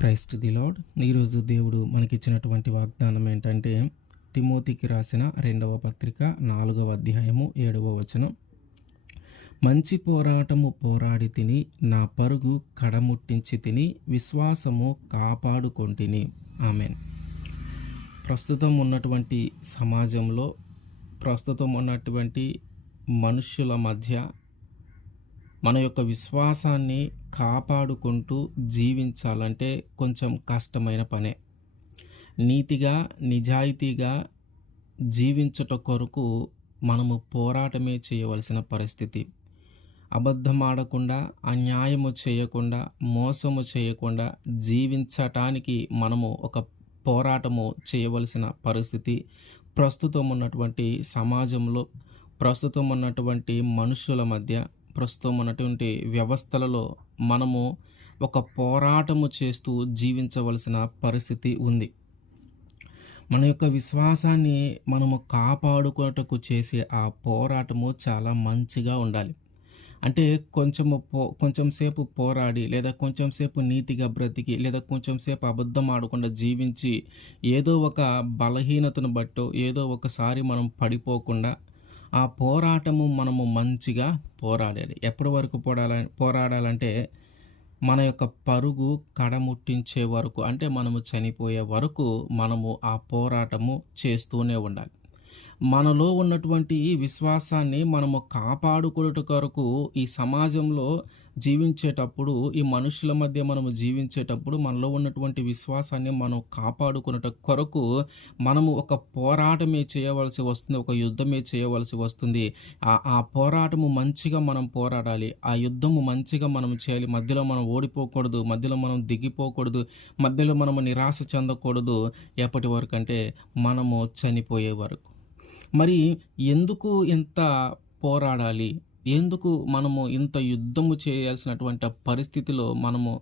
Praise to the lord. ఈరోజు దేవుడు మనకిచ్చినటువంటి వాగ్దానం ఏంటంటే, తిమోతికి రాసిన 2వ పత్రిక 4వ అధ్యాయము 7వ వచనం. మంచి పోరాటము పోరాడి తిని, నా పరుగు కడముట్టించి తిని, విశ్వాసము కాపాడుకొంటిని. ఆమేన్. ప్రస్తుతం ఉన్నటువంటి సమాజంలో, ప్రస్తుతం ఉన్నటువంటి మనుష్యుల మధ్య మన యొక్క విశ్వాసాన్ని కాపాడుకుంటూ జీవించాలంటే కొంచెం కష్టమైన పనే. నీతిగా, నిజాయితీగా జీవించుట కొరకు మనము పోరాటమే చేయవలసిన పరిస్థితి. అబద్ధమాడకుండా, అన్యాయము చేయకుండా, మోసము చేయకుండా జీవించటానికి మనము ఒక పోరాటము చేయవలసిన పరిస్థితి ప్రస్తుతం ఉన్నటువంటి సమాజంలో, ప్రస్తుతం ఉన్నటువంటి మనుషుల మధ్య, ప్రస్తుతం ఉన్నటువంటి వ్యవస్థలలో మనము ఒక పోరాటము చేస్తూ జీవించవలసిన పరిస్థితి ఉంది. మన యొక్క విశ్వాసాన్ని మనము కాపాడుకొనుటకు చేసే ఆ పోరాటము చాలా మంచిగా ఉండాలి. అంటే కొంచెం సేపు పోరాడి, లేదా కొంచెం సేపు నీతిగా బ్రతికి, లేదా కొంచెం సేపు అబద్ధం ఆడకుండా జీవించి, ఏదో ఒక బలహీనతను బట్టో ఏదో ఒకసారి మనం పడిపోకుండా ఆ పోరాటము మనము మంచిగా పోరాడాలి. ఎప్పటి వరకు పోరాడాలంటే మన యొక్క పరుగు కడముట్టించే వరకు, అంటే మనము చనిపోయే వరకు మనము ఆ పోరాటము చేస్తూనే ఉండాలి. మనలో ఉన్నటువంటి విశ్వాసాన్ని మనము కాపాడుకొనుట కొరకు ఈ సమాజంలో జీవించేటప్పుడు, ఈ మనుషుల మధ్య మనము జీవించేటప్పుడు మనలో ఉన్నటువంటి విశ్వాసాన్ని మనం కాపాడుకొనుట కొరకు మనము ఒక పోరాటమే చేయవలసి వస్తుంది. ఒక యుద్ధమే చేయవలసి వస్తుంది. ఆ పోరాటము మంచిగా మనం పోరాడాలి. ఆ యుద్ధము మంచిగా మనం చేయాలి. మధ్యలో మనం ఓడిపోకూడదు. మధ్యలో మనం దిగిపోకూడదు. మధ్యలో మనము నిరాశ చెందకూడదు. ఎప్పటి వరకు అంటే మనము చనిపోయే వరకు. మరి ఎందుకు ఇంత పోరాడాలి? ఎందుకు మనము ఇంత యుద్ధము చేయాల్సినటువంటి పరిస్థితిలో మనము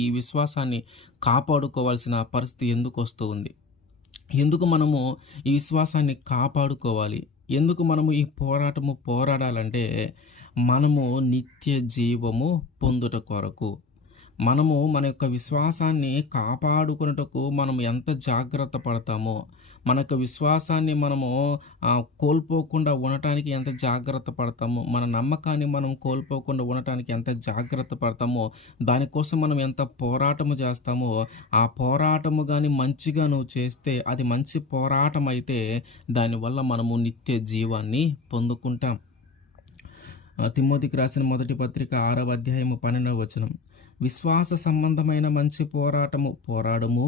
ఈ విశ్వాసాన్ని కాపాడుకోవాల్సిన పరిస్థితి ఎందుకు వస్తూ ఉంది? ఎందుకు మనము ఈ విశ్వాసాన్ని కాపాడుకోవాలి? ఎందుకు మనము ఈ పోరాటము పోరాడాలంటే, మనము నిత్య జీవము పొందుట కొరకు. మనము మన యొక్క విశ్వాసాన్ని కాపాడుకొనుటకు మనము ఎంత జాగ్రత్త పడతామో, మన యొక్క విశ్వాసాన్ని మనము కోల్పోకుండా ఉండటానికి ఎంత జాగ్రత్త పడతామో, మన నమ్మకాన్ని మనం కోల్పోకుండా ఉండటానికి ఎంత జాగ్రత్త పడతామో, దానికోసం మనం ఎంత పోరాటము చేస్తామో, ఆ పోరాటము కానీ మంచిగా నువ్వు చేస్తే అది మంచి పోరాటం అయితే దానివల్ల మనము నిత్య జీవాన్ని పొందుకుంటాం. తిమోతికి రాసిన మొదటి పత్రిక 6వ అధ్యాయము 12వ వచనం. విశ్వాస సంబంధమైన మంచి పోరాటము పోరాడము,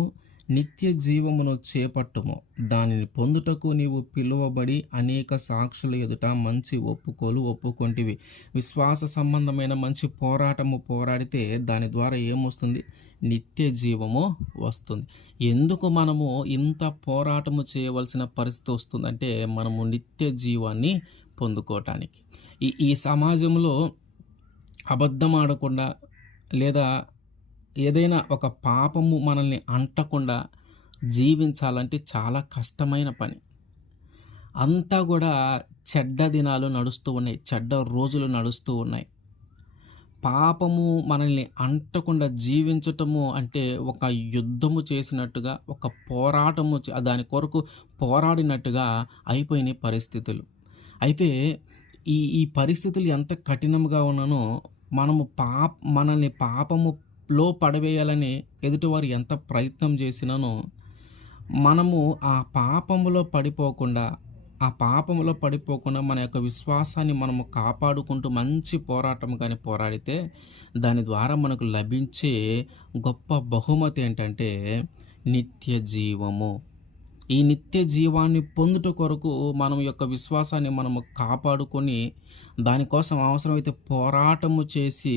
నిత్య జీవమును చేపట్టుము. దానిని పొందుటకు నీవు పిలువబడి అనేక సాక్షుల ఎదుట మంచి ఒప్పుకోలు ఒప్పుకొంటివి. విశ్వాస సంబంధమైన మంచి పోరాటము పోరాడితే దాని ద్వారా ఏమొస్తుంది? నిత్య జీవము వస్తుంది. ఎందుకు మనము ఇంత పోరాటము చేయవలసిన పరిస్థితి వస్తుందంటే, మనము నిత్య జీవాన్ని పొందుకోవటానికి. ఈ సమాజంలో అబద్ధం ఆడకుండా, లేదా ఏదైనా ఒక పాపము మనల్ని అంటకుండా జీవించాలంటే చాలా కష్టమైన పని. అంతా కూడా చెడ్డ దినాలు నడుస్తూ ఉన్నాయి. చెడ్డ రోజులు నడుస్తూ ఉన్నాయి. పాపము మనల్ని అంటకుండా జీవించటము అంటే ఒక యుద్ధము చేసినట్టుగా, ఒక పోరాటము దాని కొరకు పోరాడినట్టుగా అయిపోయినాయి పరిస్థితులు. అయితే ఈ పరిస్థితులు ఎంత కఠినంగా ఉన్నానో, మనల్ని పాపములో పడవేయాలని ఎదుటివారు ఎంత ప్రయత్నం చేసినానో, మనము ఆ పాపములో పడిపోకుండా మన యొక్క విశ్వాసాన్ని మనము కాపాడుకుంటూ మంచి పోరాటం కానీ పోరాడితే, దాని ద్వారా మనకు లభించే గొప్ప బహుమతి ఏంటంటే నిత్య జీవము. ఈ నిత్య జీవాన్ని పొందుట కొరకు మనం యొక్క విశ్వాసాన్ని మనము కాపాడుకొని, దానికోసం అవసరమైతే పోరాటము చేసి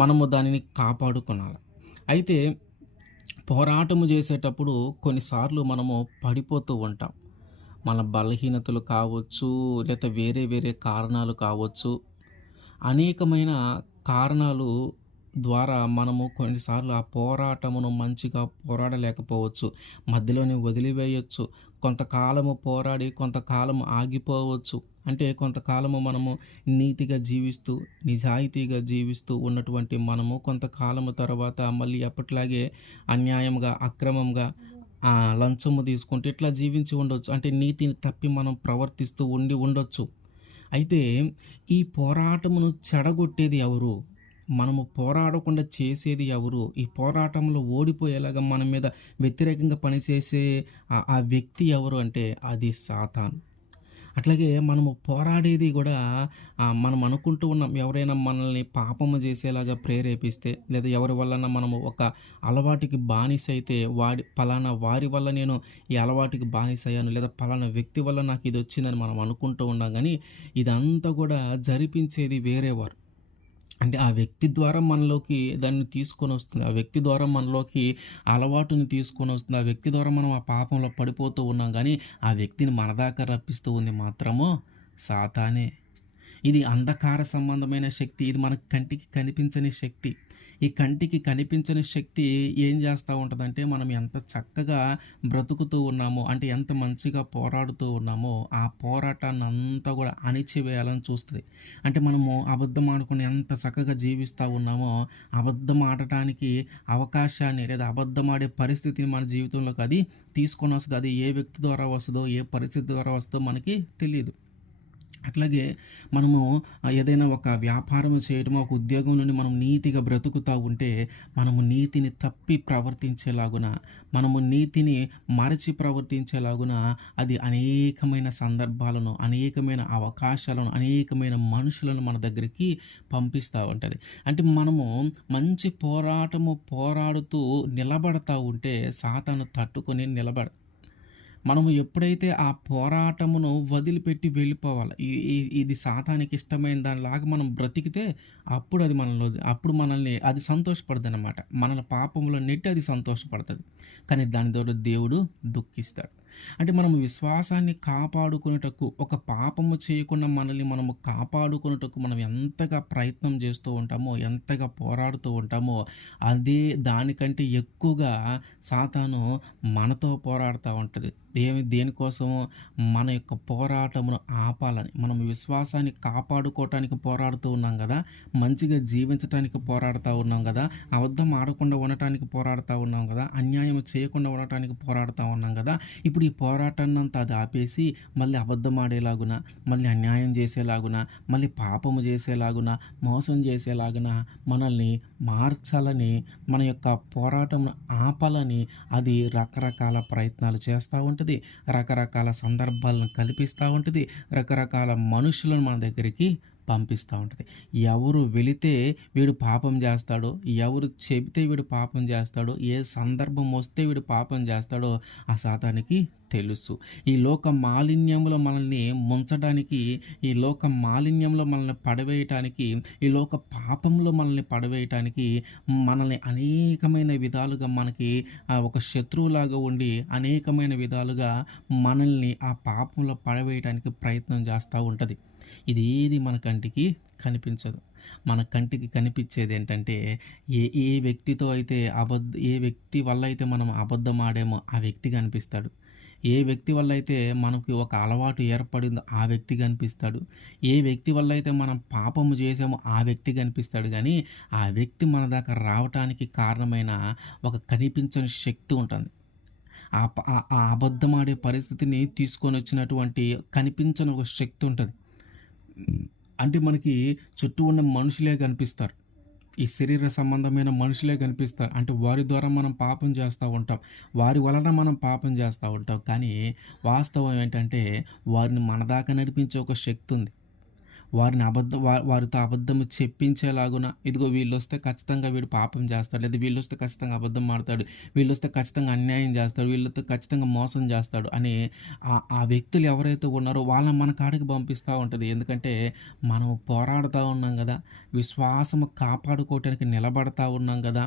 మనము దానిని కాపాడుకోవాలి. అయితే పోరాటము చేసేటప్పుడు కొన్నిసార్లు మనము పడిపోతూ ఉంటాం. మన బలహీనతలు కావచ్చు, లేదా వేరే వేరే కారణాలు కావచ్చు. అనేకమైన కారణాలు ద్వారా మనము కొన్నిసార్లు ఆ పోరాటమును మంచిగా పోరాడలేకపోవచ్చు. మధ్యలోనే వదిలివేయొచ్చు. కొంతకాలము పోరాడి కొంతకాలం ఆగిపోవచ్చు. అంటే కొంతకాలము మనము నీతిగా జీవిస్తూ, నిజాయితీగా జీవిస్తూ ఉన్నటువంటి మనము కొంతకాలము తర్వాత మళ్ళీ ఎప్పటిలాగే అన్యాయంగా, అక్రమంగా లంచము తీసుకుంటూ ఇట్లా జీవించి ఉండొచ్చు. అంటే నీతిని తప్పి మనం ప్రవర్తిస్తూ ఉండొచ్చు. అయితే ఈ పోరాటమును చెడగొట్టేది ఎవరు? మనము పోరాడకుండా చేసేది ఎవరు? ఈ పోరాటంలో ఓడిపోయేలాగా మన మీద వ్యతిరేకంగా పనిచేసే ఆ వ్యక్తి ఎవరు అంటే అది సాతాను. అట్లాగే మనము పోరాడేది గూడా మనం అనుకుంటూ ఉన్నాం ఎవరైనా మనల్ని పాపము చేసేలాగా ప్రేరేపిస్తే, లేదా ఎవరి వల్లన్నా మనము ఒక అలవాటుకి బానిసైతే పలానా వారి వల్ల నేను ఈ అలవాటుకి బానిసయ్యాను, లేదా పలానా వ్యక్తి వల్ల నాకిదొచ్చిందని మనం అనుకుంటూ ఉన్నాం గానీ, ఇదంతా గూడా జరిపించేది వేరేవారు. అంటే ఆ వ్యక్తి ద్వారా మనలోకి దాన్ని తీసుకొనొస్తుంది. ఆ వ్యక్తి ద్వారా మనలోకి అలవాటుని తీసుకొనొస్తుంది. ఆ వ్యక్తి ద్వారా మనం ఆ పాపంలో పడిపోతూ ఉన్నాం గానీ, ఆ వ్యక్తిని మన దాకా రప్పిస్తూ ఉంది మాత్రము సాతానే. ఇది అంధకార సంబంధమైన శక్తి. ఇది మన కంటికి కనిపించని శక్తి. ఈ కంటికి కనిపించని శక్తి ఏం చేస్తా ఉంటదంటే, మనం ఎంత చక్కగా బ్రతుకుతూ ఉన్నామో, అంటే ఎంత మంచిగా పోరాడుతూ ఉన్నామో, ఆ పోరాటాన్నంతా గూడా అణిచివేయాలని చూస్తది. అంటే మనము అబద్ధం ఆడకుండా ఎంత చక్కగా జీవిస్తా ఉన్నామో, అబద్ధం ఆడటానికి అవకాశాన్ని, లేదా అబద్ధం ఆడే పరిస్థితిని మన జీవితంలోకి అది తీసుకొనొస్తది. అది ఏ వ్యక్తి ద్వారా వస్తదో, ఏ పరిస్థితి ద్వారా వస్తదో మనకి తెలీదు. అట్లాగే మనము ఏదైనా ఒక వ్యాపారం చేయటమో, ఒక ఉద్యోగం నుండి మనం నీతిగా బ్రతుకుతా ఉంటే, మనము నీతిని తప్పి ప్రవర్తించేలాగున, మనము నీతిని మరచి ప్రవర్తించేలాగున అది అనేకమైన సందర్భాలను, అనేకమైన అవకాశాలను, అనేకమైన మనుషులను మన దగ్గరికి పంపిస్తూ ఉంటది. అంటే మనము మంచి పోరాడుతూ నిలబడతా ఉంటే సాతాను తట్టుకొని మనము ఎప్పుడైతే ఆ పోరాటమును వదిలిపెట్టి వెళ్ళిపోవాలి. ఈ ఈ ఇది సాతానికి ఇష్టమైన దానిలాగా మనం బ్రతికితే అప్పుడు మనల్ని అది సంతోషపడదనమాట. మనల్ని పాపంలో నెట్టి అది సంతోషపడతది. కానీ దాని ద్వారా దేవుడు దుఃఖిస్తాడు. అంటే మనం విశ్వాసాన్ని కాపాడుకొనుటకు, ఒక పాపము చేయకుండా మనల్ని మనము కాపాడుకొనుటకు మనం ఎంతగా ప్రయత్నం చేస్తూ ఉంటామో, ఎంతగా పోరాడుతూ ఉంటామో, అదే దానికంటే ఎక్కువగా సాతాను మనతో పోరాడుతా ఉంటది. దేనికోసము? మన యొక్క పోరాటమును ఆపాలని. మనం విశ్వాసాన్ని కాపాడుకోవటానికి పోరాడుతూ ఉన్నాం గదా! మంచిగా జీవించటానికి పోరాడుతా ఉన్నాం గదా! అబద్ధం ఆడకుండా ఉండటానికి పోరాడుతా ఉన్నాం గదా! అన్యాయం చేయకుండా ఉండటానికి పోరాడుతా ఉన్నాం గదా! ఇప్పుడు ఈ పోరాటాన్నంతా అది ఆపేసి మళ్ళీ అబద్ధం ఆడేలాగున, మళ్ళీ అన్యాయం చేసేలాగున, మళ్ళీ పాపము చేసేలాగున, మోసం చేసేలాగున మనల్ని మార్చాలని, మన యొక్క పోరాటమును ఆపాలని అది రకరకాల ప్రయత్నాలు చేస్తా ఉంటది. రకరకాల సందర్భాలను కల్పిస్తా ఉంటది. రకరకాల మనుషులను మన దగ్గరికి పంపిస్తా ఉంటది. ఎవరు వెళితే వీడు పాపం చేస్తాడో, ఎవరు చెబితే వీడు పాపం చేస్తాడో, ఏ సందర్భం వస్తే వీడు పాపం చేస్తాడో ఆ సాతానికి తెలుసు. ఈ లోక మాలిన్యంలో మనల్ని ముంచడానికి, ఈ లోక మాలిన్యంలో మనల్ని పడవేయటానికి, ఈ లోక పాపంలో మనల్ని పడవేయటానికి, మనల్ని అనేకమైన విధాలుగా మనకి ఒక శత్రువులాగా ఉండి అనేకమైన విధాలుగా మనల్ని ఆ పాపంలో పడవేయటానికి ప్రయత్నం చేస్తూ ఉంటది. ఇదేది మన కంటికి కనిపించదు. మన కంటికి కనిపించేదేంటంటే, ఏ వ్యక్తితో అయితే ఏ వ్యక్తి వల్ల అయితే మనం అబద్ధం ఆడామో ఆ వ్యక్తి కనిపిస్తాడు. ఏ వ్యక్తి వల్ల అయితే మనకి ఒక అలవాటు ఏర్పడిందో ఆ వ్యక్తి కనిపిస్తాడు. ఏ వ్యక్తి వల్ల అయితే మనం పాపము చేసామో ఆ వ్యక్తి కనిపిస్తాడు గానీ, ఆ వ్యక్తి మన దాకా రావటానికి కారణమైన ఒక కనిపించని శక్తి ఉంటుంది. ఆ అబద్ధమాడే పరిస్థితిని తీసుకొనొచ్చినటువంటి కనిపించని ఒక శక్తి ఉంటది. అంటే మనకి చుట్టూ ఉన్న మనుషులే కనిపిస్తారు. ఈ శరీర సంబంధమైన మనుషులే కనిపిస్తారు. అంటే వారి ద్వారా మనం పాపం చేస్తా ఉంటాం. వారి వలన మనం పాపం చేస్తా ఉంటాం. కానీ వాస్తవం ఏంటంటే, వారిని మన దాకా నడిపించే ఒక శక్తి ఉంది. వారితో అబద్ధము చెప్పించేలాగున, ఇదిగో వీళ్ళొస్తే ఖచ్చితంగా వీడు పాపం చేస్తాడు, లేదా వీళ్ళొస్తే ఖచ్చితంగా అబద్ధం ఆడతాడు, వీళ్ళొస్తే ఖచ్చితంగా అన్యాయం చేస్తాడు, వీళ్ళతో ఖచ్చితంగా మోసం చేస్తాడు అని ఆ వ్యక్తులు ఎవరైతే ఉన్నారో వాళ్ళని మన కాడికి పంపిస్తూ ఉంటుంది. ఎందుకంటే మనం పోరాడుతూ ఉన్నాం కదా, విశ్వాసము కాపాడుకోవటానికి నిలబడతా ఉన్నాం కదా,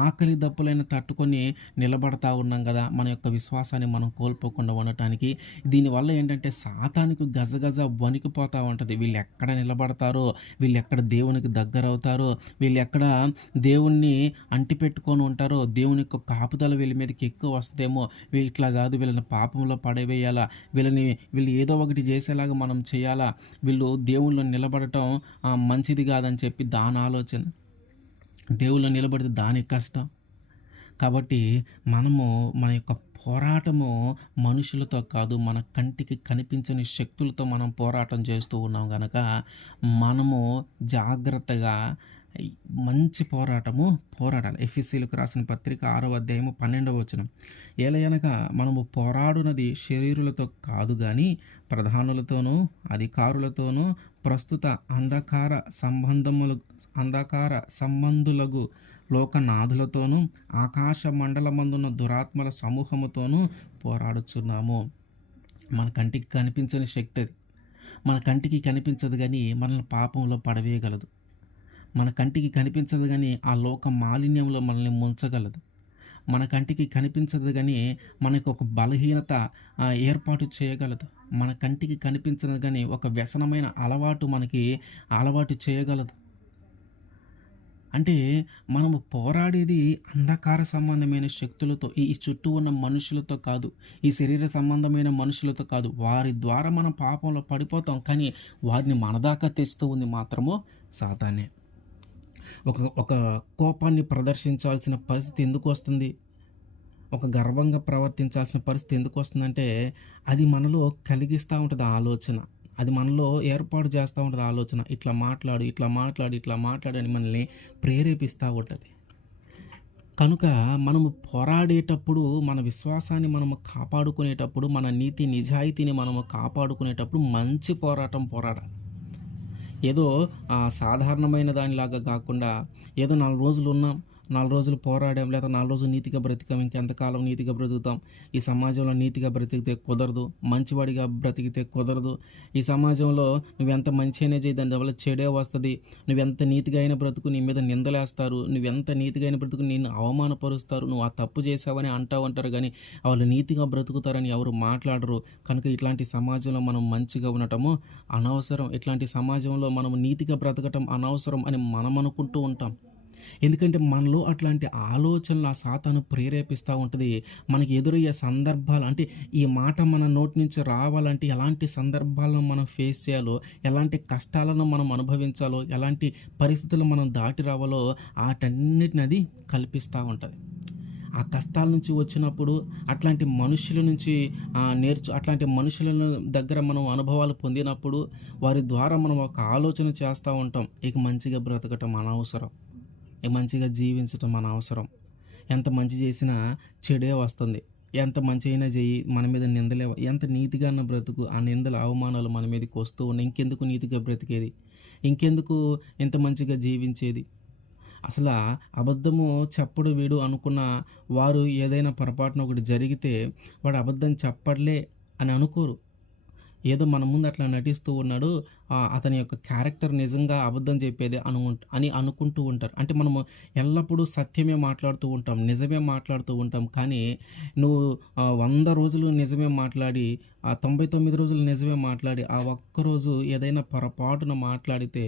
ఆకలి దప్పులైన తట్టుకొని నిలబడతా ఉన్నాం కదా, మన యొక్క విశ్వాసాన్ని మనం కోల్పోకుండా ఉండటానికి. దీనివల్ల ఏంటంటే సాతానికి గజగజ వణికిపోతూ ఉంటుంది. వీళ్ళు ఎక్కడ నిలబడతారో, వీళ్ళెక్కడ దేవునికి దగ్గరవుతారో, వీళ్ళెక్కడ దేవుణ్ణి అంటిపెట్టుకొని ఉంటారో, దేవుని యొక్క కాపుదల వీళ్ళ మీదకి ఎక్కువ వస్తదేమో, ఇట్లా కాదు వీళ్ళని పాపంలో పడవేయాలా, వీళ్ళు ఏదో ఒకటి చేసేలాగా మనం చేయాలా, వీళ్ళు దేవుళ్ళో నిలబడటం మంచిది కాదని చెప్పి దాని ఆలోచన. దేవుళ్ళో నిలబడితే దానికి కష్టం. కాబట్టి మనము మన యొక్క పోరాటము మనుషులతో కాదు, మన కంటికి కనిపించని శక్తులతో మనం పోరాటం చేస్తూ ఉన్నాం గనక, మనము జాగ్రత్తగా ఈ మంచి పోరాటము పోరాడాలి. ఎఫెసీయులకు రాసిన పత్రిక 6వ అధ్యాయము 12వ వచనం. ఏలయనగా మనము పోరాడునది శరీరులతో కాదు గాని ప్రధానులతోనూ అధికారులతోనూ ప్రస్తుత అంధకార సంబంధులకు లోకనాథులతోనూ ఆకాశ మండలమందున్న దురాత్మల సమూహముతోనూ పోరాడుచున్నాము. మన కంటికి కనిపించని శక్తి అది. మన కంటికి కనిపించదు కానీ మనల్ని పాపంలో పడవేయగలదు. మన కంటికి కనిపించదు కానీ ఆ లోక మాలిన్యంలో మనల్ని ముంచగలదు. మన కంటికి కనిపించదు కానీ మనకు ఒక బలహీనత ఏర్పాటు చేయగలదు. మన కంటికి కనిపించదు కానీ ఒక వ్యసనమైన అలవాటు చేయగలదు. అంటే మనము పోరాడేది అంధకార సంబంధమైన శక్తులతో, ఈ చుట్టూ ఉన్న మనుషులతో కాదు, ఈ శరీర సంబంధమైన మనుషులతో కాదు. వారి ద్వారా మనం పాపంలో పడిపోతాం, కానీ వారిని మన దాకా తెస్తూ ఉంది మాత్రము సాతానే. ఒక కోపాన్ని ప్రదర్శించాల్సిన పరిస్థితి ఎందుకు వస్తుంది? ఒక గర్వంగా ప్రవర్తించాల్సిన పరిస్థితి ఎందుకు వస్తుందంటే, అది మనలో కలిగిస్తూ ఉంటుంది ఆలోచన. అది మనలో ఏర్పాటు చేస్తూ ఉంటుంది ఆలోచన. ఇట్లా మాట్లాడు అని మనల్ని ప్రేరేపిస్తూ ఉంటుంది. కనుక మనము పోరాడేటప్పుడు, మన విశ్వాసాన్ని మనము కాపాడుకునేటప్పుడు, మన నీతి నిజాయితీని మనము కాపాడుకునేటప్పుడు మంచి పోరాటం పోరాడాలి. ఏదో సాధారణమైన దానిలాగా కాకుండా, ఏదో 4 రోజులు ఉన్నాం, 4 రోజులు పోరాడాం, లేదా 4 రోజులు నీతిగా బ్రతికాం, ఇంకెంతకాలం నీతిగా బ్రతుకుతాం, ఈ సమాజంలో నీతిగా బ్రతికితే కుదరదు, మంచివాడిగా బ్రతికితే కుదరదు, ఈ సమాజంలో నువ్వెంత మంచి అయినా చేయి దానివల్ల చెడే వస్తుంది, నువ్వెంత నీతిగా అయినా బ్రతుకు నీ మీద నిందలేస్తారు, నువ్వెంత నీతిగా అయినా బ్రతుకు నిన్ను అవమానపరుస్తారు, నువ్వు ఆ తప్పు చేసావని అంటారు కానీ వాళ్ళు నీతిగా బ్రతుకుతారని ఎవరు మాట్లాడరు. కనుక ఇట్లాంటి సమాజంలో మనం మంచిగా ఉండటము అనవసరం, ఇట్లాంటి సమాజంలో మనం నీతిగా బ్రతకటం అనవసరం అని మనం అనుకుంటూ ఉంటాం. ఎందుకంటే మనలో అట్లాంటి ఆలోచనలు ఆ సాతాను ప్రేరేపిస్తూ ఉంటుంది. మనకి ఎదురయ్యే సందర్భాలు, అంటే ఈ మాట మన నోటి నుంచి రావాలంటే ఎలాంటి సందర్భాలను మనం ఫేస్ చేయాలో, ఎలాంటి కష్టాలను మనం అనుభవించాలో, ఎలాంటి పరిస్థితులు మనం దాటి రావాలో వాటన్నిటిని అది కల్పిస్తూ ఉంటుంది. ఆ కష్టాల నుంచి వచ్చినప్పుడు అట్లాంటి మనుషుల నుంచి అట్లాంటి మనుషుల దగ్గర మనం అనుభవాలు పొందినప్పుడు వారి ద్వారా మనం ఒక ఆలోచన చేస్తూ ఉంటాం, ఇక మంచిగా బ్రతకటం అనవసరం, మంచిగా జీవించటం మన అవసరం. ఎంత మంచి చేసినా చెడే వస్తుంది. ఎంత మంచి అయినా చెయ్యి, మన మీద నిందలే, ఎంత నీతిగా అన్న బ్రతుకు, ఆ నిందలు అవమానాలు మన మీదకి వస్తూ ఉన్నాయి. ఇంకెందుకు నీతిగా బ్రతికేది, ఇంకెందుకు ఇంత మంచిగా జీవించేది? అసలు అబద్ధము చెప్పడు వీడు అనుకున్న వారు ఏదైనా పొరపాటున ఒకటి జరిగితే వాడు అబద్ధం చెప్పడలే అని అనుకోరు. ఏదో మన ముందు అట్లా నటిస్తూ ఉన్నాడు, అతని యొక్క క్యారెక్టర్ నిజంగా అబద్ధం చెప్పేది అని అనుకుంటూ ఉంటారు. అంటే మనము ఎల్లప్పుడూ సత్యమే మాట్లాడుతూ ఉంటాం, నిజమే మాట్లాడుతూ ఉంటాం. కానీ నువ్వు 100 రోజులు నిజమే మాట్లాడి, 99 రోజులు నిజమే మాట్లాడి, ఆ ఒక్కరోజు ఏదైనా పొరపాటున మాట్లాడితే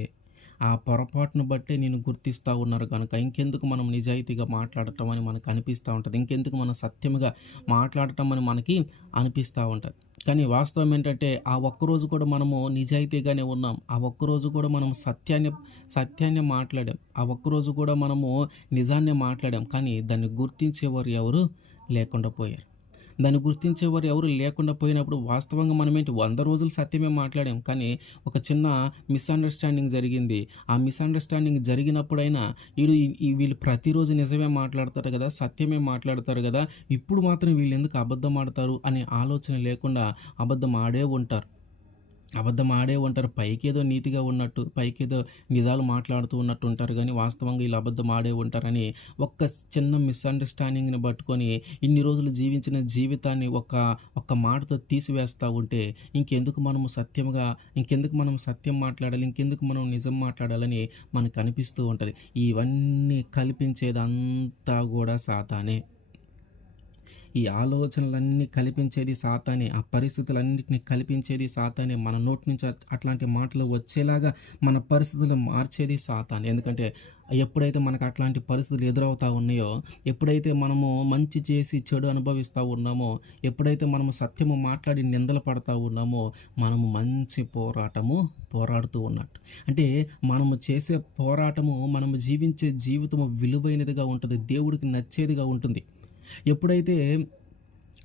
ఆ పొరపాటును బట్టే నేను గుర్తిస్తూ ఉన్నారు కనుక ఇంకెందుకు మనం నిజాయితీగా మాట్లాడటం అని మనకు అనిపిస్తూ ఉంటుంది, ఇంకెందుకు మనం సత్యముగా మాట్లాడటం అని మనకి అనిపిస్తూ ఉంటుంది. కానీ వాస్తవం ఏంటంటే ఆ ఒక్కరోజు కూడా మనము నిజాయితీగానే ఉన్నాం, ఆ ఒక్కరోజు కూడా మనం సత్యాన్ని మాట్లాడాం, ఆ ఒక్కరోజు కూడా మనము నిజాన్ని మాట్లాడాం. కానీ దాన్ని గుర్తించేవారు ఎవరు లేకుండా పోయారు. దాన్ని గుర్తించేవారు ఎవరు లేకుండా పోయినప్పుడు వాస్తవంగా మనమేంటి 100 రోజులు సత్యమే మాట్లాడాం, కానీ ఒక చిన్న మిస్అండర్స్టాండింగ్ జరిగింది. ఆ మిస్అండర్స్టాండింగ్ జరిగినప్పుడైనా వీళ్ళు ప్రతిరోజు నిజమే మాట్లాడతారు కదా, సత్యమే మాట్లాడతారు కదా, ఇప్పుడు మాత్రం వీళ్ళు ఎందుకు అబద్ధం ఆడతారు అనే ఆలోచన లేకుండా అబద్ధం ఆడే ఉంటారు. పైకేదో నీతిగా ఉన్నట్టు, పైకేదో నిజాలు మాట్లాడుతూ ఉన్నట్టు ఉంటారు, కానీ వాస్తవంగా వీళ్ళు అబద్ధం ఆడే ఉంటారని ఒక్క చిన్న మిస్అండర్స్టాండింగ్ని పట్టుకొని ఇన్ని రోజులు జీవించిన జీవితాన్ని ఒక్క మాటతో తీసివేస్తూ ఉంటే ఇంకెందుకు మనం సత్యం మాట్లాడాలి, ఇంకెందుకు మనం నిజం మాట్లాడాలని మనకు అనిపిస్తూ ఉంటుంది. ఇవన్నీ కల్పించేదంతా కూడా సాతానే. ఈ ఆలోచనలన్నీ కల్పించేది సాతానే. ఆ పరిస్థితులన్నిటిని కల్పించేది సాతానే. మన నోటి నుంచి అట్లాంటి మాటలు వచ్చేలాగా మన పరిస్థితులు మార్చేది సాతానే. ఎందుకంటే ఎప్పుడైతే మనకు అట్లాంటి పరిస్థితులు ఎదురవుతా ఉన్నాయో, ఎప్పుడైతే మనము మంచి చేసి చెడు అనుభవిస్తా ఉన్నామో, ఎప్పుడైతే మనము సత్యము మాట్లాడి నిందలు పడతా ఉన్నామో, మనము మంచి పోరాటము పోరాడుతూ ఉన్నట్టు. అంటే మనము చేసే పోరాటము, మనము జీవించే జీవితము విలువైనదిగా ఉంటది. దేవుడికి నచ్చేదిగా ఉంటుంది. ఎప్పుడైతే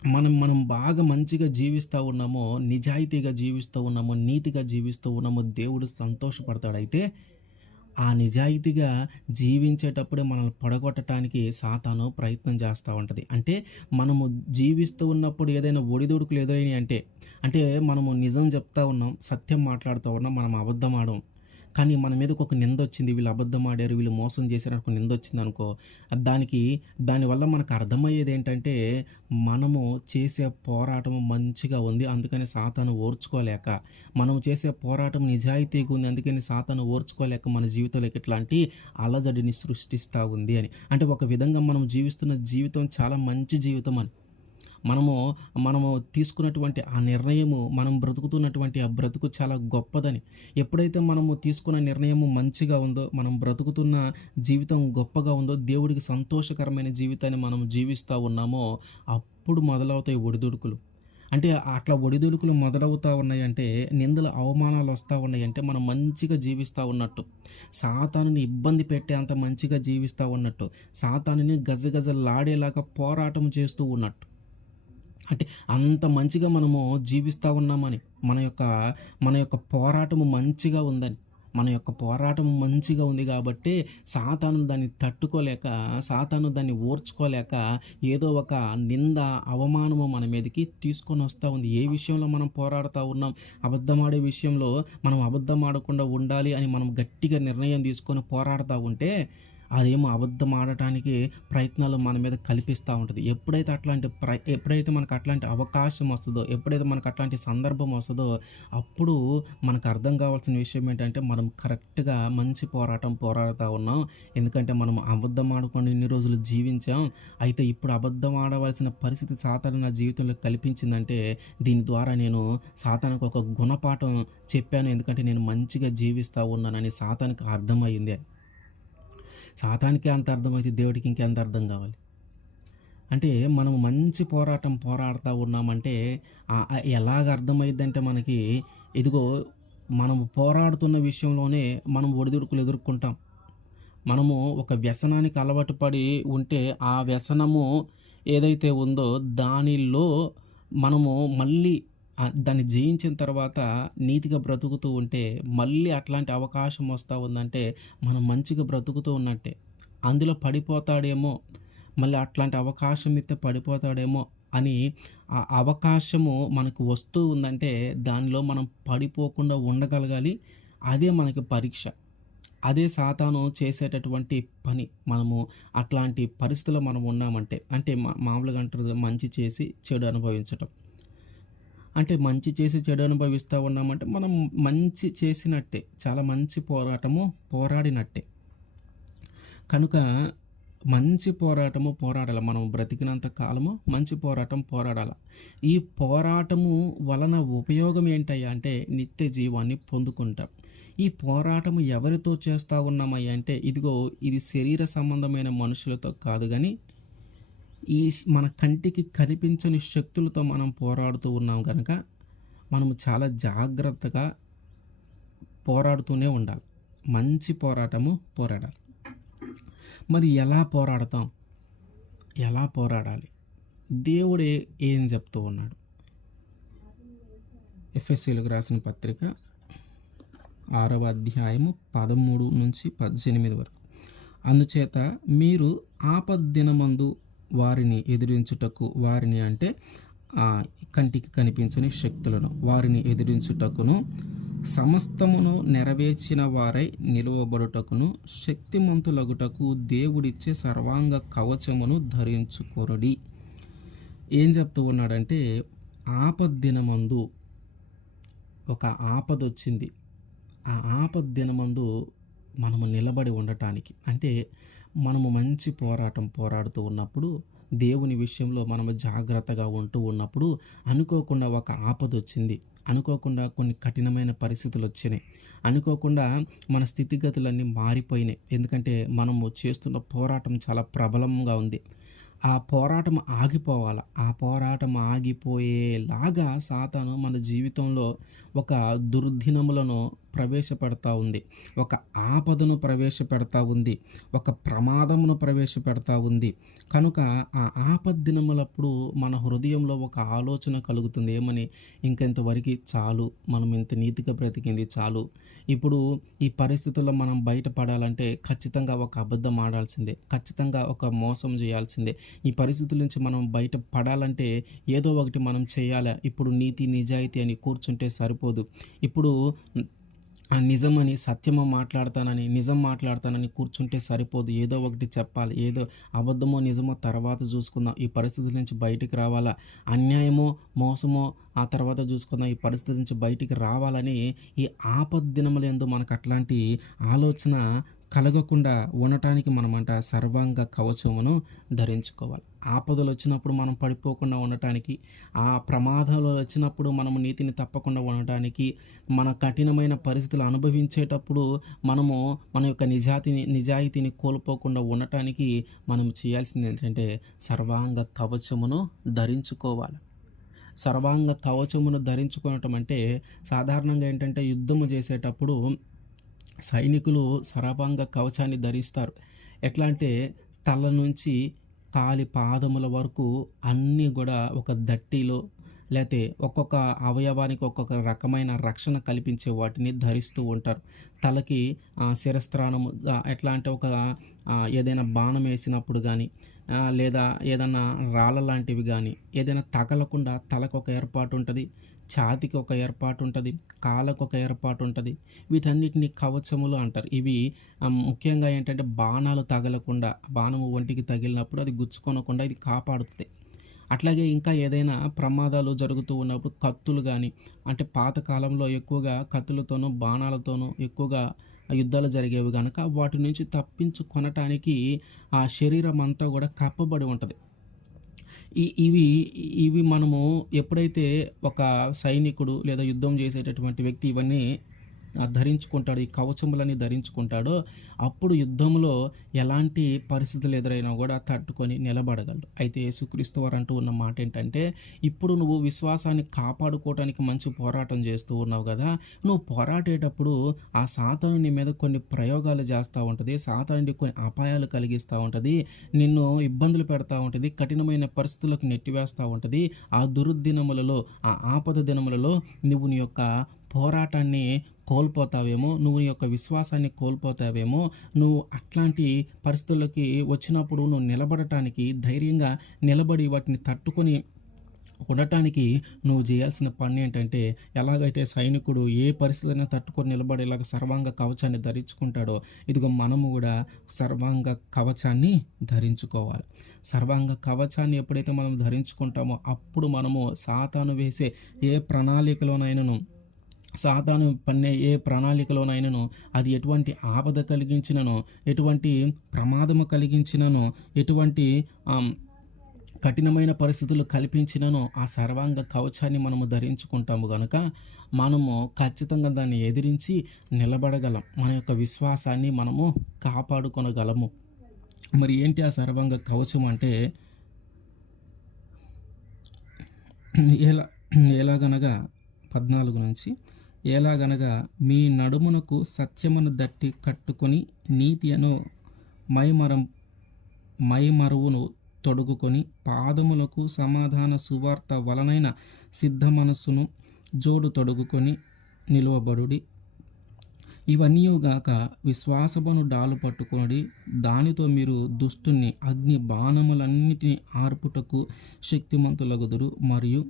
మనం మనం బాగా మంచిగా జీవిస్తా ఉన్నామో, నిజాయితీగా జీవిస్తూ ఉన్నామో, నీతిగా జీవిస్తూ ఉన్నామో, దేవుడు సంతోషపడతాడు. అయితే ఆ నిజాయితీగా జీవించేటప్పుడే మనల్ని పడగొట్టడానికి సాతాను ప్రయత్నం చేస్తూ ఉంటది. అంటే మనము జీవిస్తూ ఉన్నప్పుడు ఏదైనా ఒడిదుడుకులు ఎదురైనయి అంటే, అంటే మనము నిజం చెప్తా ఉన్నాం, సత్యం మాట్లాడుతూ ఉన్నాం, మనం అబద్ధం ఆడం. కానీ మన మీదకి ఒక నిందొచ్చింది. వీళ్ళు అబద్ధం ఆడారు, వీళ్ళు మోసం చేశారు అని ఒక నిందొచ్చిందనుకో, దానికి దానివల్ల మనకు అర్థమయ్యేదేంటంటే, మనము చేసే పోరాటం మంచిగా ఉంది. అందుకని సాతాను ఓర్చుకోలేక, మనము చేసే పోరాటం నిజాయితీగా ఉంది. అందుకని సాతాను ఓర్చుకోలేక మన జీవితంలోకి ఇట్లాంటి అలజడిని సృష్టిస్తా ఉంది అని. అంటే ఒక విధంగా మనం జీవిస్తున్న జీవితం చాలా మంచి జీవితం అని. మనము మనము తీసుకున్నటువంటి ఆ నిర్ణయము, మనం బ్రతుకుతున్నటువంటి ఆ బ్రతుకు చాలా గొప్పదని. ఎప్పుడైతే మనము తీసుకున్న నిర్ణయము మంచిగా ఉందో, మనం బ్రతుకుతున్న జీవితం గొప్పగా ఉందో, దేవుడికి సంతోషకరమైన జీవితాన్ని మనం జీవిస్తా ఉన్నామో, అప్పుడు మొదలవుతాయి ఒడిదుడుకులు. అంటే అట్లా ఒడిదుడుకులు మొదలవుతా ఉన్నాయంటే, నిందలు, అవమానాలు వస్తా ఉన్నాయంటే, మనం మంచిగా జీవిస్తా ఉన్నట్టు. సాతానుని ఇబ్బంది పెట్టేంత మంచిగా జీవిస్తా ఉన్నట్టు. సాతానుని గజగజలాడేలాగా పోరాటం చేస్తూ ఉన్నట్టు. అంటే అంత మంచిగా మనము జీవిస్తా ఉన్నామని. మన యొక్క మన యొక్క పోరాటము మంచిగా ఉందని. మన యొక్క పోరాటం మంచిగా ఉంది గాబట్టే సాతాను దాన్ని తట్టుకోలేక, సాతాను దాన్ని ఓర్చుకోలేక ఏదో ఒక నింద, అవమానము మన మీదకి తీసుకొనొస్తా ఉంది. ఏ విషయంలో మనం పోరాడుతా ఉన్నాం, అబద్ధమాడే విషయంలో మనం అబద్ధం ఆడకుండా ఉండాలి అని మనం గట్టిగా నిర్ణయం తీసుకొని పోరాడుతా ఉంటే, అదేమో అబద్ధం ఆడటానికి ప్రయత్నాలు మన మీద కల్పిస్తా ఉంటది. ఎప్పుడైతే మనకు అట్లాంటి అవకాశం వస్తదో, ఎప్పుడైతే మనకు అట్లాంటి సందర్భం వస్తదో, అప్పుడు మనకు అర్థం కావాల్సిన విషయం ఏంటంటే, మనం కరెక్ట్‌గా మంచి పోరాటం పోరాడుతా ఉన్నాం. ఎందుకంటే మనం అబద్ధం ఆడకుండా ఇన్ని రోజులు జీవించాం. అయితే ఇప్పుడు అబద్ధం ఆడవలసిన పరిస్థితి సాతాను నా జీవితంలో కల్పించిందంటే, దీని ద్వారా నేను సాతానుకు ఒక గుణపాఠం చెప్పాను. ఎందుకంటే నేను మంచిగా జీవిస్తా ఉన్నానని సాతానుకు అర్థమయింది అని. సాతానికే అంత అర్థమైతే దేవుడికి ఇంకెంత అర్థం కావాలి. అంటే మనం మంచి పోరాటం పోరాడుతా ఉన్నామంటే ఎలాగ అర్థమైద్దంటే మనకి, ఇదిగో మనము పోరాడుతున్న విషయంలోనే మనం ఒడిదుడుకులు ఎదుర్కొంటాం. మనము ఒక వ్యసనానికి అలవాటు పడి ఉంటే, ఆ వ్యసనము ఏదైతే ఉందో దానిలో మనము మళ్ళీ దాన్ని జయించిన తర్వాత నీతిగా బ్రతుకుతూ ఉంటే, మళ్ళీ అట్లాంటి అవకాశం వస్తా ఉందంటే, మనం మంచిగా బ్రతుకుతూ ఉన్నట్టే. అందులో పడిపోతాడేమో, మళ్ళీ అట్లాంటి అవకాశం ఇత్తే పడిపోతాడేమో అని ఆ అవకాశము మనకు వస్తూ ఉందంటే, దానిలో మనం పడిపోకుండా ఉండగలగాలి. అదే మనకి పరీక్ష. అదే సాతాను చేసేటటువంటి పని. మనము అట్లాంటి పరిస్థితిలో మనం ఉన్నామంటే, అంటే మామూలుగా అంటారు మంచి చేసి చెడు అనుభవించటం. అంటే మంచి చేసి చెడు అనుభవిస్తా ఉన్నామంటే, మనం మంచి చేసినట్టే. చాలా మంచి పోరాటము పోరాడినట్టే. కనుక మంచి పోరాటము పోరాడాల. మనం బ్రతికినంత కాలము మంచి పోరాటం పోరాడాల. ఈ పోరాటము వలన ఉపయోగం ఏంటయ్యా అంటే, నిత్య జీవాన్ని పొందుకుంటాం. ఈ పోరాటము ఎవరితో చేస్తా ఉన్నామయ్యా అంటే, ఇదిగో ఇది శరీర సంబంధమైన మనుషులతో కాదు గానీ, మన కంటికి కనిపించని శక్తులతో మనం పోరాడుతూ ఉన్నాం గనక, మనము చాలా జాగ్రత్తగా పోరాడుతూనే ఉండాలి. మంచి పోరాటము పోరాడాలి. మరి ఎలా పోరాడతాం? ఎలా పోరాడాలి? దేవుడే ఏం చెప్తూ ఉన్నాడు? ఎఫెసీయులకు రాసిన పత్రిక 6వ అధ్యాయము 13-18 వరకు. అందుచేత మీరు ఆపద్దినమందు వారిని ఎదిరించుటకు, వారిని అంటే కంటికి కనిపించని శక్తులను, వారిని ఎదిరించుటకును, సమస్తమును నెరవేర్చిన వారై నిలువబడుటకును, శక్తిమంతులగుటకు దేవుడిచ్చే సర్వాంగ కవచమును ధరించుకొనుడి. ఏం చెప్తూ ఉన్నాడంటే, ఆపద్దినమందు ఒక ఆపదొచ్చింది. ఆ ఆపద్దినమందు మనము నిలబడి ఉండటానికి, అంటే మనము మంచి పోరాటం పోరాడుతూ ఉన్నప్పుడు దేవుని విషయంలో మనము జాగ్రత్తగా ఉంటూ ఉన్నప్పుడు అనుకోకుండా ఒక ఆపదొచ్చింది. అనుకోకుండా కొన్ని కఠినమైన పరిస్థితులొచ్చినాయి. అనుకోకుండా మన స్థితిగతులన్నీ మారిపోయినాయి. ఎందుకంటే మనము చేస్తున్న పోరాటం చాలా ప్రబలంగా ఉంది. ఆ పోరాటం ఆగిపోవాల. ఆ పోరాటం ఆగిపోయేలాగా సాతాను మన జీవితంలో ఒక దుర్దినములను ప్రవేశపెడతా ఉంది. ఒక ఆపదను ప్రవేశపెడతా ఉంది. ఒక ప్రమాదమును ప్రవేశపెడతా ఉంది. కనుక ఆ ఆపద్దినములప్పుడు మన హృదయంలో ఒక ఆలోచన కలుగుతుంది. ఏమని? ఇంకింతవరకి చాలు. మనం ఇంత నీతిగా బ్రతికింది చాలు. ఇప్పుడు ఈ పరిస్థితుల్లో మనం బయటపడాలంటే ఖచ్చితంగా ఒక అబద్ధం ఆడాల్సిందే. ఖచ్చితంగా ఒక మోసం చేయాల్సిందే. ఈ పరిస్థితుల నుంచి మనం బయట పడాలంటే ఏదో ఒకటి మనం చేయాలా. ఇప్పుడు నీతి, నిజాయితీ అని కూర్చుంటే సరిపోదు. ఇప్పుడు ఆ నిజమని, సత్యమో మాట్లాడతానని, నిజం మాట్లాడతానని కూర్చుంటే సరిపోదు. ఏదో ఒకటి చెప్పాలి. ఏదో అబద్ధమో, నిజమో తర్వాత చూసుకుందాం. ఈ పరిస్థితి నుంచి బయటికి రావాలా. అన్యాయమో, మోసమో ఆ తర్వాత చూసుకుందాం. ఈ పరిస్థితి నుంచి బయటికి రావాలని ఈ ఆపద్దినములందు మనకు అట్లాంటి ఆలోచన కలగకుండా ఉండటానికి మనమంట సర్వాంగ కవచమును ధరించుకోవాలి. ఆపదలొచ్చినప్పుడు మనం పడిపోకుండా ఉండటానికి, ఆ ప్రమాదాలు వచ్చినప్పుడు మనము నీతిని తప్పకుండా ఉండటానికి, మన కఠినమైన పరిస్థితులు అనుభవించేటప్పుడు మనము మన యొక్క నిజాయితీని కోల్పోకుండా ఉండటానికి మనం చేయాల్సింది ఏంటంటే సర్వాంగ కవచమును ధరించుకోవాలి. సర్వాంగ కవచమును ధరించుకోవటం అంటే సాధారణంగా ఏంటంటే యుద్ధము చేసేటప్పుడు సైనికులు సర్వాంగ కవచాన్ని ధరిస్తారు. ఎట్లా అంటే తల నుంచి కాలి పాదముల వరకు అన్నీ గూడా ఒక దట్టిలో లేతే ఒక్కొక్క అవయవానికి ఒక్కొక్క రకమైన రక్షణ కల్పించే వాటిని ధరిస్తూ ఉంటారు. తలకి శిరస్త్రాణము ఎట్లా అంటే ఒక ఏదైనా బాణం వేసినప్పుడు గానీ లేదా ఏదన్నా రాళ్ళ లాంటివి గానీ ఏదైనా తగలకుండా తలకొక ఏర్పాటుంటది. ఛాతీకి ఒక ఏర్పాటుంటది. కాళ్ళకొక ఏర్పాటుంటది. వీటన్నిటిని కవచములు అంటారు. ఇవి ముఖ్యంగా ఏంటంటే బాణాలు తగలకుండా, బాణము ఒంటికి తగిలినప్పుడు అది గుచ్చుకొనకుండా ఇది కాపాడుతది. అట్లాగే ఇంకా ఏదైనా ప్రమాదాలు జరుగుతూ ఉన్నప్పుడు కత్తులు గానీ, అంటే పాత కాలంలో ఎక్కువగా కత్తులతోనూ, బాణాలతోనూ ఎక్కువగా యుద్ధాలు జరిగేవి గనక వాటి నుంచి తప్పించుకొనటానికి ఆ శరీరం అంతా గూడా కప్పబడి ఉంటది. ఇవి ఇవి మనము ఎప్పుడైతే ఒక సైనికుడు లేదా యుద్ధం చేసేటటువంటి వ్యక్తి ఇవన్నీ ధరించుకుంటాడు. ఈ కవచములన్నీ ధరించుకుంటాడో అప్పుడు యుద్ధంలో ఎలాంటి పరిస్థితులు ఎదురైనా కూడా తట్టుకొని నిలబడగలడు. అయితే యేసుక్రీస్తు వారు అంటూ ఉన్న మాట ఏంటంటే, ఇప్పుడు నువ్వు విశ్వాసాన్ని కాపాడుకోవటానికి మంచి పోరాటం చేస్తూ ఉన్నావు కదా! నువ్వు పోరాడేటప్పుడు ఆ సాతాను నీ మీద కొన్ని ప్రయోగాలు చేస్తా ఉంటది. సాతాను నీకు కొన్ని అపాయాలు కలిగిస్తా ఉంటది. నిన్ను ఇబ్బందులు పెడతా ఉంటది. కఠినమైన పరిస్థితుల్లోకి నెట్టివేస్తా ఉంటది. ఆ దుర్దినములలో, ఆ ఆపద దినములలో నువ్వు నీ యొక్క పోరాటాన్ని కోల్పోతావేమో, నువ్వు నీ యొక్క విశ్వాసాన్ని కోల్పోతావేమో, నువ్వు అట్లాంటి పరిస్థితుల్లోకి వచ్చినప్పుడు నువ్వు నిలబడటానికి, ధైర్యంగా నిలబడి వాటిని తట్టుకొని ఉండటానికి నువ్వు చేయాల్సిన పని ఏంటంటే, ఎలాగైతే సైనికుడు ఏ పరిస్థితినైనా తట్టుకొని నిలబడేలాగా సర్వాంగ కవచాన్ని ధరించుకుంటాడో, ఇదిగో మనము కూడా సర్వాంగ కవచాన్ని ధరించుకోవాలి. సర్వాంగ కవచాన్ని ఎప్పుడైతే మనం ధరించుకుంటామో అప్పుడు మనము సాతాను వేసే ఏ ప్రణాళికలోనైనను, సాతాను పన్నే ఏ ప్రణాళికలోనైనను, అది ఎటువంటి ఆపద కలిగించిననో, ఎటువంటి ప్రమాదము కలిగించిననో, ఎటువంటి కఠినమైన పరిస్థితులు కల్పించిననో ఆ సర్వాంగ కవచాన్ని మనము ధరించుకుంటాము గనుక మనము ఖచ్చితంగా దాన్ని ఎదిరించి నిలబడగలం. మన యొక్క విశ్వాసాన్ని మనము కాపాడుకొనగలము. మరి ఏంటి ఆ సర్వాంగ కవచం అంటే ఎలా ఎలాగనగా 14 నుంచి ఎలాగనగా మీ నడుమునకు సత్యమును దట్టి కట్టుకొని నీతి అను మైమరం మైమరువును తొడుగుకొని పాదములకు సమాధాన సువార్త వలనైన సిద్ధ మనస్సును జోడు తొడుగుకొని నిలువబడుడి. ఇవన్నీయుగాక విశ్వాసమును డాలు పట్టుకొనుడి. దానితో మీరు దుష్టుని అగ్ని బాణములన్నిటిని ఆర్పుటకు శక్తిమంతులగుదురు. మరియు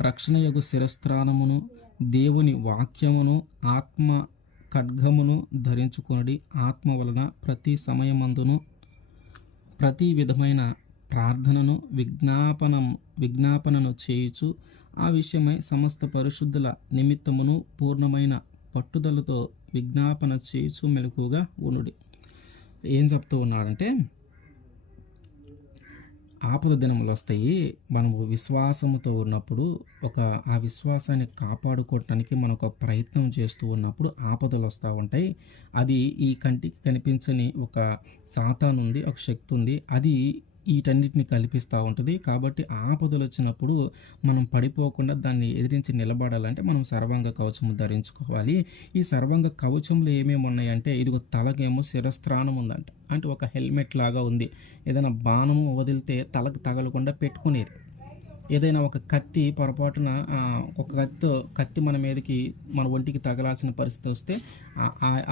రక్షణయగు శిరస్త్రాణమును, దేవుని వాక్యమును, ఆత్మ ఖడ్గమును ధరించుకొనుడి. ఆత్మ వలన ప్రతి సమయమందును ప్రతి విధమైన ప్రార్థనను విజ్ఞాపనను చేయుచు ఆ విషయమై సమస్త పరిశుద్ధుల నిమిత్తమును పూర్ణమైన పట్టుదలతో విజ్ఞాపన చేయుచు మెలకుగా ఉండుడి. ఏం చెప్తూ ఉన్నాడంటే, ఆపద దినములొస్తాయి. మనము విశ్వాసముతో ఉన్నప్పుడు, ఆ విశ్వాసాన్ని కాపాడుకోవటానికి మనం ఒక ప్రయత్నం చేస్తూ ఉన్నప్పుడు ఆపదలొస్తా ఉంటాయి. అది ఈ కంటికి కనిపించని ఒక సాతానుంది, ఒక శక్తుంది. అది ఈటన్నిటిని కల్పిస్తా ఉంటది. కాబట్టి ఆపదలొచ్చినప్పుడు మనం పడిపోకుండా దాన్ని ఎదిరించి నిలబడాలంటే మనం సర్వాంగ కవచము ధరించుకోవాలి. ఈ సర్వాంగ కవచంలో ఏమేమున్నాయంటే, ఇదిగో తలకేమో శిరస్త్రాణం ఉందంట. అంటే ఒక హెల్మెట్ లాగా ఉంది. ఏదైనా బాణము వదిలితే తలకు తగలకుండా పెట్టుకునేది. ఏదైనా ఒక కత్తి పొరపాటున ఒక కత్తి మన మీదకి, మన ఒంటికి తగలాల్సిన పరిస్థితి వస్తే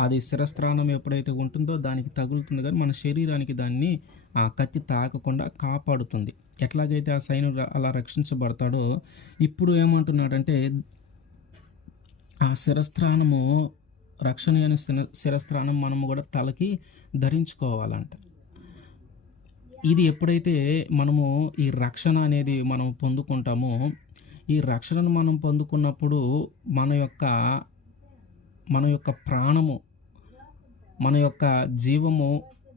అది శిరస్త్రాణం ఎప్పుడైతే ఉంటుందో దానికి తగులుతుంది గానీ, మన శరీరానికి దాన్ని ఆ కత్తి తాకకుండా కాపాడుతుంది. ఎట్లాగైతే ఆ సైనికుడు అలా రక్షించబడతాడో, ఇప్పుడు ఏమంటున్నాడంటే, ఆ శిరస్త్రాణము రక్షణ అయిన శిరస్త్రాణం మనము గూడా తలకి ధరించుకోవాలంట. ఇది ఎప్పుడైతే మనము ఈ రక్షణ అనేది మనం పొందుకుంటామో, ఈ రక్షణను మనం పొందుకున్నప్పుడు మన యొక్క మన యొక్క ప్రాణము, మన యొక్క జీవము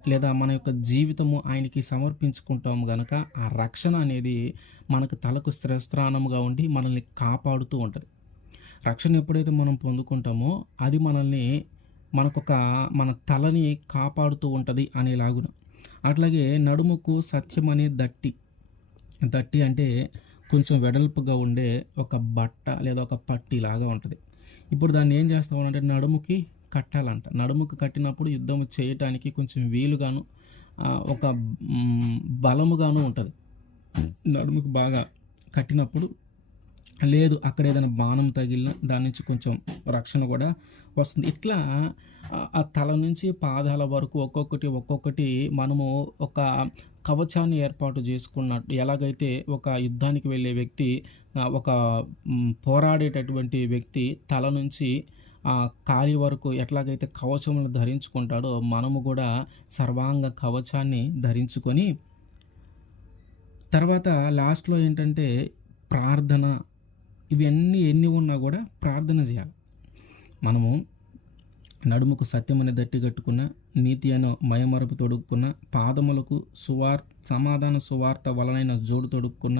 లేదా మన యొక్క జీవితము ఆయనకి సమర్పించుకుంటాము గనక, ఆ రక్షణ అనేది మనకు తలకు శిరస్త్రాణముగా ఉండి మనల్ని కాపాడుతూ ఉంటది. రక్షణ ఎప్పుడైతే మనం పొందుకుంటామో, అది మన తలని కాపాడుతూ ఉంటది అనేలాగున. అట్లాగే నడుముకు సత్యం అనే దట్టి. దట్టి అంటే కొంచెం వెడల్పుగా ఉండే ఒక బట్ట లేదా ఒక పట్టీలాగా ఉంటది. ఇప్పుడు దాన్ని ఏం చేస్తామనంటే నడుముకి కట్టాలంట. నడుముకి కట్టినప్పుడు యుద్ధం చేయటానికి కొంచెం వీలుగాను, ఒక బలముగాను ఉంటది. నడుముకి బాగా కట్టినప్పుడు, లేదు అక్కడ ఏదైనా బాణం తగిలినా దాని నుంచి కొంచెం రక్షణ కూడా వస్తుంది. ఇట్లా ఆ తల నుంచి పాదాల వరకు ఒక్కొక్కటి మనము ఒక కవచాన్ని ఏర్పాటు చేసుకున్నట్టు, ఎలాగైతే ఒక యుద్ధానికి వెళ్ళే వ్యక్తి, పోరాడేటటువంటి వ్యక్తి తల నుంచి కాలి వరకు ఎట్లాగైతే కవచములను ధరించుకుంటాడో, మనము కూడా సర్వాంగ కవచాన్ని ధరించుకొని, తర్వాత లాస్ట్‌లో ఏంటంటే ప్రార్థన. ఇవన్నీ ఎన్ని ఉన్నా గూడా ప్రార్థన జేయాలి. మనము నడుముకు సత్యమనే దట్టి కట్టుకున్న, నీతి అను మయమరుపు తొడుక్కున్న, పాదములకు సమాధాన సువార్త వలనైన జోడు తొడుక్కున్న,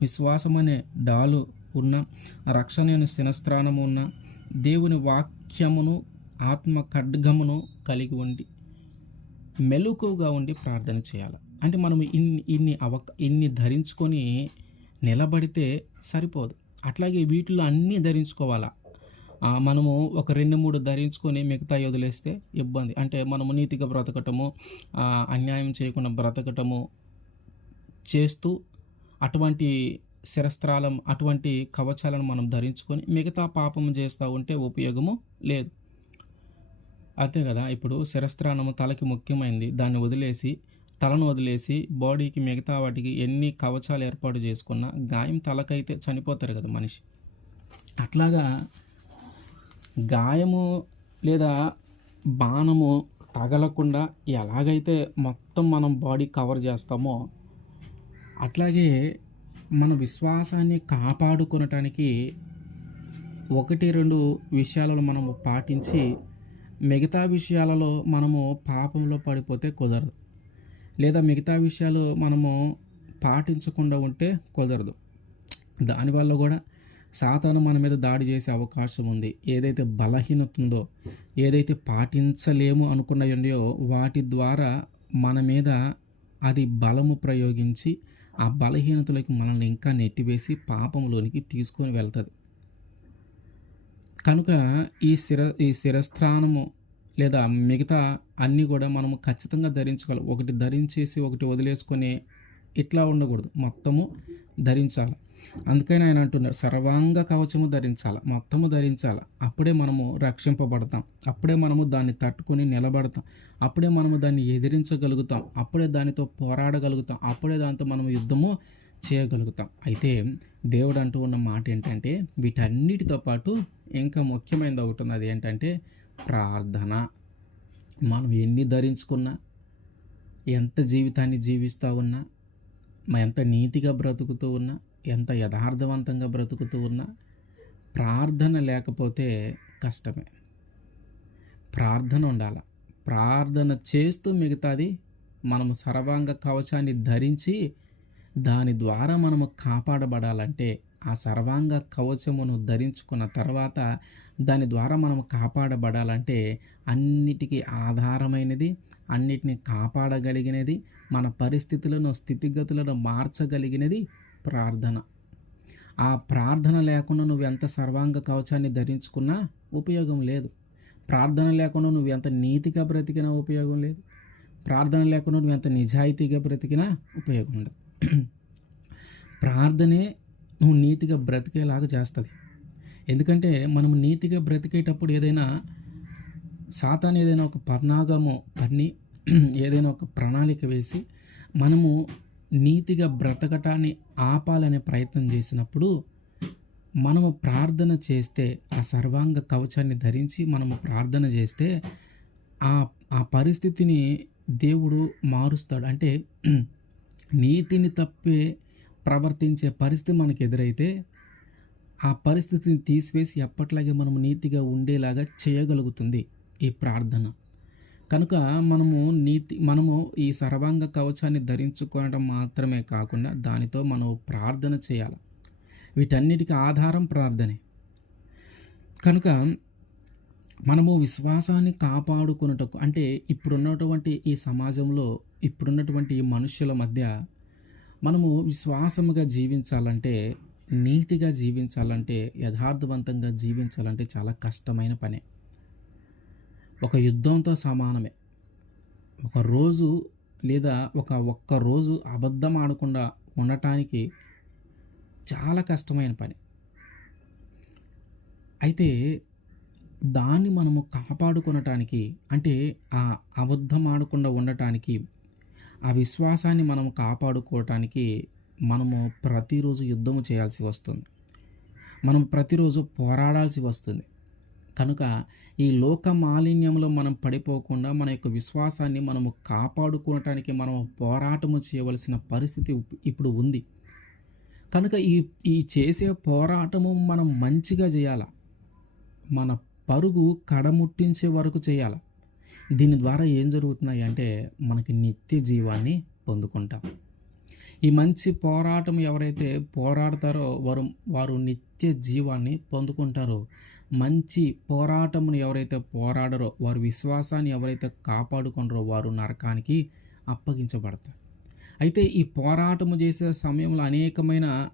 విశ్వాసమనే డాలు ఉన్న, రక్షణ అను శిరస్త్రాణము ఉన్న, దేవుని వాక్యమును ఆత్మ ఖడ్గమును కలిగి ఉండి మెలకువగా ఉండి ప్రార్థన చేయాలి. అంటే మనం ఇన్ని ధరించుకొని నిలబడితే సరిపోదు. అట్లాగే వీటిలో అన్నీ ధరించుకోవాలా. మనము ఒక 2, 3 ధరించుకొని మిగతాయి వదిలేస్తే ఇబ్బంది. అంటే మనము నీతిగా బ్రతకటము, అన్యాయం చేయకుండా బ్రతకటము చేస్తూ అటువంటి అటువంటి కవచాలను మనం ధరించుకొని మిగతా పాపం చేస్తూ ఉంటే ఉపయోగము లేదు. అంతే కదా! ఇప్పుడు శిరస్త్రాణము తలకి ముఖ్యమైనది. తలను వదిలేసి బాడీకి మిగతా వాటికి ఎన్ని కవచాలు ఏర్పాటు చేసుకున్నా గాయం తలకైతే చనిపోతారు కదా మనిషి. అట్లాగా గాయము లేదా బాణము తగలకుండా ఎలాగైతే మొత్తం మనం బాడీ కవర్ చేస్తామో, అట్లాగే మన విశ్వాసాన్ని కాపాడుకొనటానికి 1, 2 విషయాలను మనము పాటించి, మిగతా విషయాలలో మనము పాపంలో పడిపోతే కుదరదు. లేదా మిగతా విషయాలు మనము పాటించకుండా ఉంటే కుదరదు. దానివల్ల కూడా సాతాను మన మీద దాడి చేసే అవకాశం ఉంది. ఏదైతే బలహీనత ఉందో, ఏదైతే పాటించలేము అనుకున్నయో వాటి ద్వారా మన మీద అది బలము ప్రయోగించి ఆ బలహీనతలోకి మనల్ని ఇంకా నెట్టివేసి పాపంలోనికి తీసుకొని వెళ్తుంది. కనుక ఈ శిరస్త్రాణము లేదా మిగతా అన్నీ కూడా మనము ఖచ్చితంగా ధరించుకోవాలి. ఒకటి ధరించేసి ఒకటి వదిలేసుకొని ఇట్లా ఉండకూడదు. మొత్తము ధరించాలి. అందుకని ఆయన అంటున్నారు, సర్వాంగ కవచము ధరించాలి, మొత్తము ధరించాలి. అప్పుడే మనము రక్షింపబడతాం. అప్పుడే మనము దాన్ని తట్టుకొని నిలబడతాం. అప్పుడే మనము దాన్ని ఎదిరించగలుగుతాం. అప్పుడే దానితో పోరాడగలుగుతాం. అప్పుడే దాంతో మనం యుద్ధము చేయగలుగుతాం. అయితే దేవుడు అంటూ ఉన్న మాట ఏంటంటే, వీటన్నిటితో పాటు ఇంకా ముఖ్యమైనది ఒకటి ఉంది. అది ఏంటంటే ప్రార్థన. మనం ఎన్ని ధరించుకున్నా, ఎంత జీవితాన్ని జీవిస్తూ ఉన్నా, ఎంత నీతిగా బ్రతుకుతూ ఉన్నా, ఎంత యథార్థవంతంగా బ్రతుకుతూ ఉన్నా, ప్రార్థన లేకపోతే కష్టమే. ప్రార్థన ఉండాలి. ప్రార్థన చేస్తూ మిగతాది మనము సర్వాంగ కవచాన్ని ధరించి దాని ద్వారా మనము కాపాడబడాలంటే ఆ సర్వాంగ కవచమును ధరించుకున్న తర్వాత దాని ద్వారా మనము కాపాడబడాలంటే అన్నిటికీ ఆధారమైనది, అన్నిటిని కాపాడగలిగినది, మన పరిస్థితులను, స్థితిగతులను మార్చగలిగినది ప్రార్థన. ఆ ప్రార్థన లేకుండా నువ్వెంత సర్వాంగ కవచాన్ని ధరించుకున్నా ఉపయోగం లేదు. ప్రార్థన లేకుండా నువ్వెంత నీతిగా బ్రతికినా ఉపయోగం లేదు. ప్రార్థన లేకుండా నువ్వెంత నిజాయితీగా బ్రతికినా ఉపయోగం ఉండదు. ప్రార్థనే నువ్వు నీతిగా బ్రతికేలాగా చేస్తుంది. ఎందుకంటే మనం నీతిగా బ్రతికేటప్పుడు సాతాను ఏదైనా ఒక పన్నాగము పన్ని ఏదైనా ఒక ప్రణాళిక వేసి మనము నీతిగా బ్రతకటాన్ని ఆపాలనే ప్రయత్నం చేసినప్పుడు మనము ప్రార్థన చేస్తే, ఆ సర్వాంగ కవచాన్ని ధరించి మనము ప్రార్థన చేస్తే ఆ ఆ పరిస్థితిని దేవుడు మారుస్తాడు. అంటే నీతిని తప్పే ప్రవర్తించే పరిస్థితి మనకు ఎదురైతే ఆ పరిస్థితిని తీసివేసి ఎప్పట్లాగే మనము నీతిగా ఉండేలాగా చేయగలుగుతుంది ఈ ప్రార్థన. కనుక మనము ఈ సర్వాంగ కవచాన్ని ధరించుకోవడం మాత్రమే కాకుండా దానితో మనం ప్రార్థన చేయాలి. వీటన్నిటికీ ఆధారం ప్రార్థనే. కనుక మనము విశ్వాసాన్ని కాపాడుకొనుటకు అంటే ఇప్పుడున్నటువంటి ఈ సమాజంలో, ఇప్పుడున్నటువంటి ఈ మనుష్యుల మధ్య మనము విశ్వాసముగా జీవించాలంటే, నీతిగా జీవించాలంటే, యథార్థవంతంగా జీవించాలంటే చాలా కష్టమైన పనే. ఒక యుద్ధంతో సమానమే. ఒక రోజు లేదా ఒక్క రోజు అబద్ధం ఆడకుండా ఉండటానికి చాలా కష్టమైన పని. అయితే దాన్ని మనము కాపాడుకొనటానికి అంటే ఆ అబద్ధం ఆడకుండా ఉండటానికి, ఆ విశ్వాసాన్ని మనము కాపాడుకోవటానికి మనము ప్రతిరోజు యుద్ధము చేయాల్సి వస్తుంది. మనం ప్రతిరోజు పోరాడాల్సి వస్తుంది. కనుక ఈ లోక మాలిన్యంలో మనం పడిపోకుండా మన యొక్క విశ్వాసాన్ని మనము కాపాడుకోవటానికి మనము పోరాటము చేయవలసిన పరిస్థితి ఇప్పుడు ఉంది. కనుక ఈ చేసే పోరాటము మనం మంచిగా చేయాల. మన పరుగు కడముట్టించే వరకు చేయాల. దీని ద్వారా ఏం జరుగుతున్నాయి అంటే మనకి నిత్య జీవాన్ని పొందుకుంటాం. ఈ మంచి పోరాటం ఎవరైతే పోరాడతారో వారు నిత్య జీవాన్ని పొందుకుంటారో, మంచి పోరాటమును ఎవరైతే పోరాడరో, వారి విశ్వాసాన్ని ఎవరైతే కాపాడుకుంటారో వారు నరకానికి అప్పగించబడతారు. అయితే ఈ పోరాటము చేసే సమయంలో అనేకమైన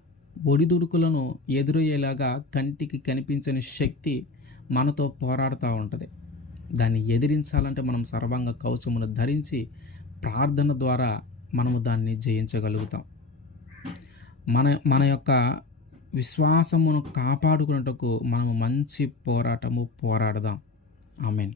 ఒడిదుడుకులను ఎదురయ్యేలాగా కంటికి కనిపించని శక్తి మనతో పోరాడుతూ ఉంటుంది. దాన్ని ఎదిరించాలంటే మనం సర్వాంగ కవచమును ధరించి ప్రార్థన ద్వారా మనము దాన్ని జయించగలుగుతాం. మన యొక్క విశ్వాసమును కాపాడుకున్నటకు మనము మంచి పోరాటము పోరాడదాం. ఆమేన్.